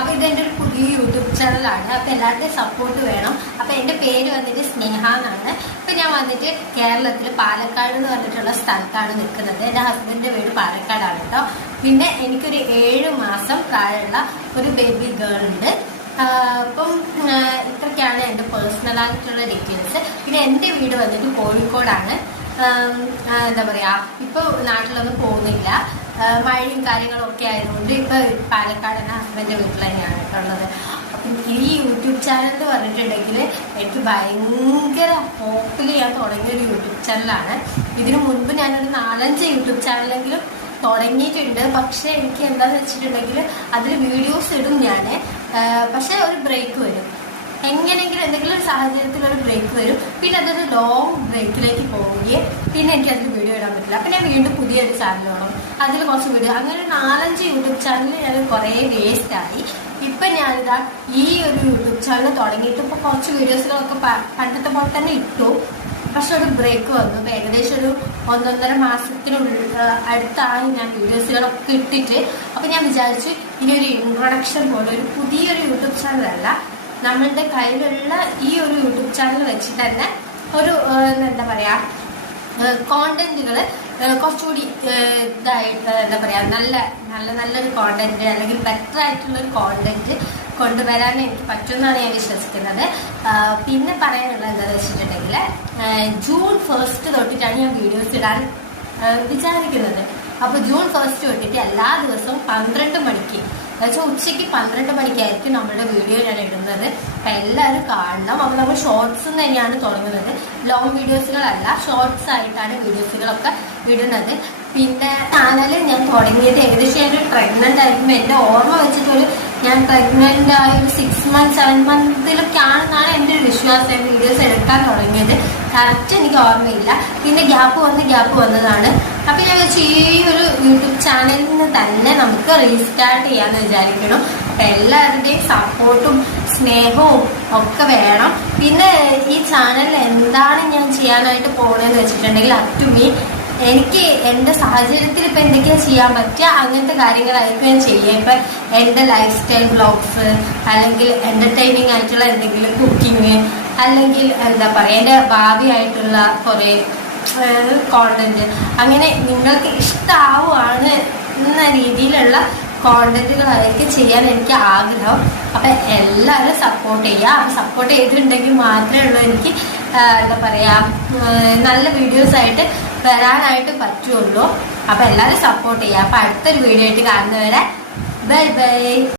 അപ്പൊ ഇതെന്റെ ഒരു പുതിയ യൂട്യൂബ് ചാനലാണ്. അപ്പൊ എല്ലാവരുടെയും സപ്പോർട്ട് വേണം. അപ്പൊ എന്റെ പേര് വന്നിട്ട് സ്നേഹ എന്നാണ്. ഇപ്പൊ ഞാൻ വന്നിട്ട് കേരളത്തില് പാലക്കാട് എന്ന് പറഞ്ഞിട്ടുള്ള സ്ഥലത്താണ് നിൽക്കുന്നത്. എന്റെ ഹസ്ബൻഡിന്റെ വീട് പാലക്കാടാണ് കേട്ടോ. പിന്നെ എനിക്കൊരു 7 മാസം പ്രായമുള്ള ഒരു ബേബി ഗേൾ ഉണ്ട്. അപ്പം ഇത്രയൊക്കെയാണ് എന്റെ പേഴ്സണൽ ആയിട്ടുള്ള ഡീറ്റെയിൽസ്. പിന്നെ എന്റെ വീട് വന്നിട്ട് കോഴിക്കോടാണ്. എന്താ പറയാ, ഇപ്പൊ നാട്ടിലൊന്നും പോകുന്നില്ല, മഴയും കാര്യങ്ങളും ഒക്കെ ആയതുകൊണ്ട് ഇപ്പൊ പാലക്കാട് എന്റെ ഹസ്ബൻഡിന്റെ വീട്ടിൽ തന്നെയാണ് ഉള്ളത്. അപ്പം ഈ യൂട്യൂബ് ചാനൽ എന്ന് പറഞ്ഞിട്ടുണ്ടെങ്കിൽ എനിക്ക് ഭയങ്കര ഹോപ്പിൽ ഞാൻ തുടങ്ങിയൊരു യൂട്യൂബ് ചാനലാണ്. ഇതിനു മുൻപ് ഞാനൊരു 4-5 യൂട്യൂബ് ചാനലെങ്കിലും തുടങ്ങിയിട്ടുണ്ട്. പക്ഷെ എനിക്ക് എന്താന്ന് വെച്ചിട്ടുണ്ടെങ്കിൽ അതിൽ വീഡിയോസ് ഇടും ഞാൻ, പക്ഷെ ഒരു ബ്രേക്ക് വരും. എങ്ങനെയെങ്കിലും എന്തെങ്കിലും ഒരു സാഹചര്യത്തിൽ ഒരു ബ്രേക്ക് വരും. പിന്നെ അതൊരു ലോങ് ബ്രേക്കിലേക്ക് പോവുകയും പിന്നെ എനിക്ക് അതിൽ വീഡിയോ ഇടാൻ പറ്റില്ല. അപ്പൊ ഞാൻ വീണ്ടും പുതിയൊരു ചാനൽ വേണം, അതിൽ കുറച്ച് വീഡിയോ, അങ്ങനെ 4-5 യൂട്യൂബ് ചാനലിൽ ഞാൻ കുറേ വേസ്റ്റ് ആയി. ഇപ്പൊ ഞാനിതാ ഈ ഒരു യൂട്യൂബ് ചാനൽ തുടങ്ങിയിട്ട് ഇപ്പൊ കുറച്ച് വീഡിയോസുകളൊക്കെ പണ്ടത്തെ പോലെ തന്നെ ഇട്ടു. പക്ഷെ ഒരു ബ്രേക്ക് വന്നു. ഇപ്പൊ ഏകദേശം ഒരു 1-1.5 മാസത്തിനുള്ളിൽ അടുത്താണ് ഞാൻ വീഡിയോസുകളൊക്കെ ഇട്ടിട്ട്. അപ്പൊ ഞാൻ വിചാരിച്ചു ഇനി ഒരു ഇൻട്രൊഡക്ഷൻ പോലെ ഒരു പുതിയൊരു യൂട്യൂബ് ചാനലല്ല, നമ്മളുടെ കയ്യിലുള്ള ഈ ഒരു യൂട്യൂബ് ചാനൽ വെച്ച് തന്നെ ഒരു എന്താ പറയാ കോണ്ടന്റുകൾ കുറച്ചുകൂടി ഇതായിട്ട് എന്താ പറയാ നല്ലൊരു കോണ്ടന്റ് അല്ലെങ്കിൽ ബെറ്റർ ആയിട്ടുള്ള ഒരു കോണ്ടന്റ് കൊണ്ടുവരാൻ എനിക്ക് പറ്റുമെന്നാണ് ഞാൻ വിശ്വസിക്കുന്നത്. പിന്നെ പറയാനുള്ളത് എന്താണെന്ന് വെച്ചിട്ടുണ്ടെങ്കിൽ ജൂൺ 1 തൊട്ടിട്ടാണ് ഞാൻ വീഡിയോസ് ഇടാൻ വിചാരിക്കുന്നത്. അപ്പൊ ജൂൺ 1 തൊട്ടിട്ട് എല്ലാ ദിവസവും 12 മണിക്ക്, എന്നുവെച്ചാൽ ഉച്ചയ്ക്ക് 12 മണിക്കായിരിക്കും നമ്മുടെ വീഡിയോ ഞാൻ ഇടുന്നത്. അപ്പൊ എല്ലാവരും കാണണം. അപ്പൊ നമ്മൾ ഷോർട്സ് തന്നെയാണ് തുടങ്ങുന്നത്, ലോങ് വീഡിയോസുകളല്ല, ഷോർട്സ് ആയിട്ടാണ് വീഡിയോസുകളൊക്കെ ഇടുന്നത്. പിന്നെ ചാനൽ ഞാൻ തുടങ്ങിയത് ഏകദേശം ഒരു പ്രഗ്നന്റ് ആയിരിക്കും. എന്റെ ഓർമ്മ വെച്ചിട്ടൊരു ഞാൻ പ്രഗ്നന്റ് ആയ ഒരു 6 months 7 monthസിലൊക്കെ ആണെന്നാണ് എൻ്റെ ഒരു വിശ്വാസം. വീഡിയോസ് എടുക്കാൻ തുടങ്ങിയത് കറക്റ്റ് എനിക്ക് ഓർമ്മയില്ല. പിന്നെ ഗ്യാപ്പ് വന്നതാണ്. അപ്പൊ ഞാൻ വെച്ച് ഈ ഒരു യൂട്യൂബ് ചാനലിൽ നിന്ന് തന്നെ നമുക്ക് റീസ്റ്റാർട്ട് ചെയ്യാന്ന് വിചാരിക്കണം. അപ്പൊ എല്ലാവരുടെയും സപ്പോർട്ടും സ്നേഹവും ഒക്കെ വേണം. പിന്നെ ഈ ചാനലിൽ എന്താണ് ഞാൻ ചെയ്യാനായിട്ട് പോകുന്നതെന്ന് വെച്ചിട്ടുണ്ടെങ്കിൽ അറ്റുമീ എനിക്ക് എന്റെ സാഹചര്യത്തിൽ ഇപ്പൊ എന്തൊക്കെയാ ചെയ്യാൻ പറ്റുക അങ്ങനത്തെ കാര്യങ്ങളായിരിക്കും ഞാൻ ചെയ്യുക. ഇപ്പൊ എന്റെ ലൈഫ് സ്റ്റൈൽ ബ്ലോഗ്സ്, അല്ലെങ്കിൽ എന്റർടൈനിങ് ആയിട്ടുള്ള എന്തെങ്കിലും കുക്കിങ്, അല്ലെങ്കിൽ എന്താ പറയാ എന്റെ ഭാവിയായിട്ടുള്ള കുറെ കോണ്ടന്റ്, അങ്ങനെ നിങ്ങൾക്ക് ഇഷ്ടാവുകയാണ് എന്ന രീതിയിലുള്ള കോണ്ടന്റുകളായിരിക്കും ചെയ്യാൻ എനിക്ക് ആഗ്രഹം. അപ്പൊ എല്ലാവരും സപ്പോർട്ട് ചെയ്യുക. അപ്പൊ സപ്പോർട്ട് ചെയ്തിട്ടുണ്ടെങ്കിൽ മാത്രമേ ഉള്ളൂ എനിക്ക് എന്താ പറയാ നല്ല വീഡിയോസ് ആയിട്ട് വരാനായിട്ട് പറ്റുള്ളൂ. അപ്പൊ എല്ലാവരും സപ്പോർട്ട് ചെയ്യുക. അപ്പൊ അടുത്തൊരു വീഡിയോ ആയിട്ട് കാണുന്നവരെ ബൈ ബൈ.